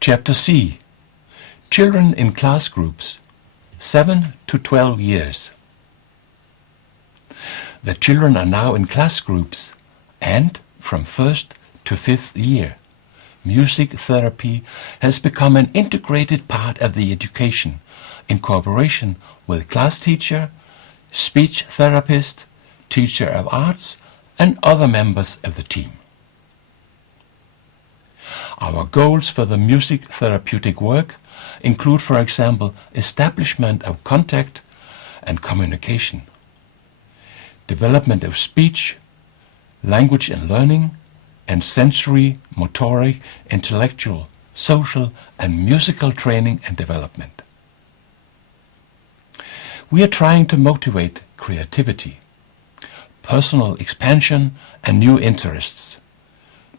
Chapter C. Children in class groups 7 to 12 years. The children are now in class groups, and from 1st to 5th year, music therapy has become an integrated part of the education in cooperation with class teacher, speech therapist, teacher of arts, and other members of the team. Our goals for the music therapeutic work include, for example, establishment of contact and communication, development of speech, language and learning, and sensory, motoric, intellectual, social, and musical training and development. We are trying to motivate creativity, personal expansion, and new interests,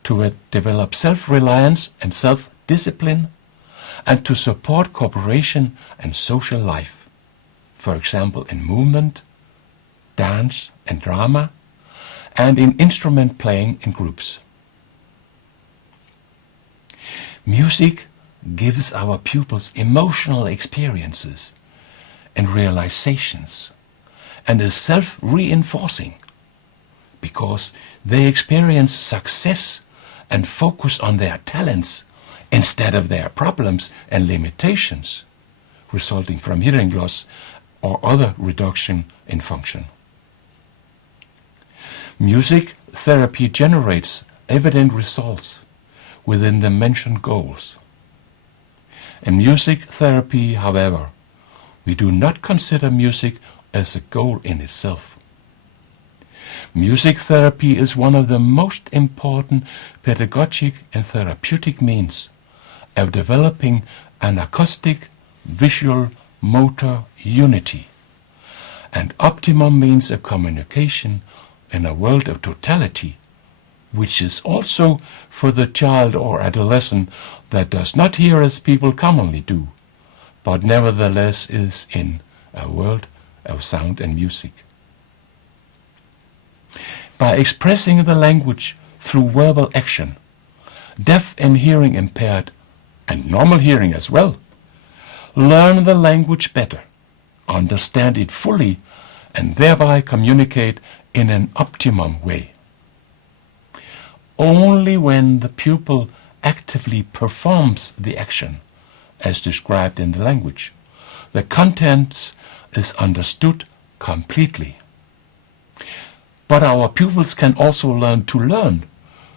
to develop self-reliance and self-discipline, and to support cooperation and social life, for example in movement, dance and drama, and in instrument playing in groups. Music gives our pupils emotional experiences and realizations, and is self-reinforcing, because they experience success and focus on their talents instead of their problems and limitations resulting from hearing loss or other reduction in function. Music therapy generates evident results within the mentioned goals. In music therapy, however, we do not consider music as a goal in itself. Music therapy is one of the most important pedagogic and therapeutic means of developing an acoustic, visual, motor unity, and optimum means of communication in a world of totality, which is also for the child or adolescent that does not hear as people commonly do, but nevertheless is in a world of sound and music. By expressing the language through verbal action, deaf and hearing impaired, and normal hearing as well, learn the language better, understand it fully, and thereby communicate in an optimum way. Only when the pupil actively performs the action, as described in the language, the content is understood completely. But our pupils can also learn to learn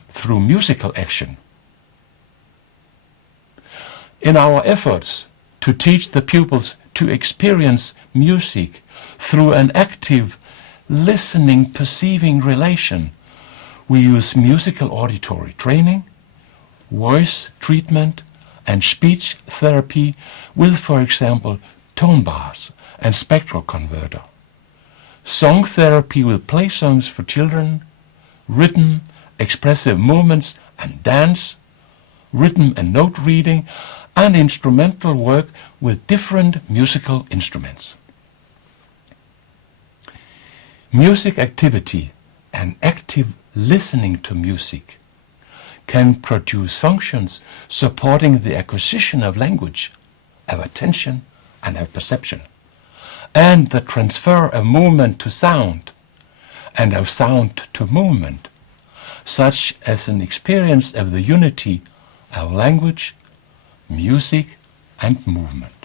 through musical action. In our efforts to teach the pupils to experience music through an active, listening, perceiving relation, we use musical auditory training, voice treatment, and speech therapy with, for example, tone bars and spectral converter. Song therapy with play songs for children, rhythm, expressive movements and dance, rhythm and note reading, and instrumental work with different musical instruments. Music activity and active listening to music can produce functions supporting the acquisition of language, of attention, and of perception, and the transfer of movement to sound, and of sound to movement, such as an experience of the unity of language, music, and movement.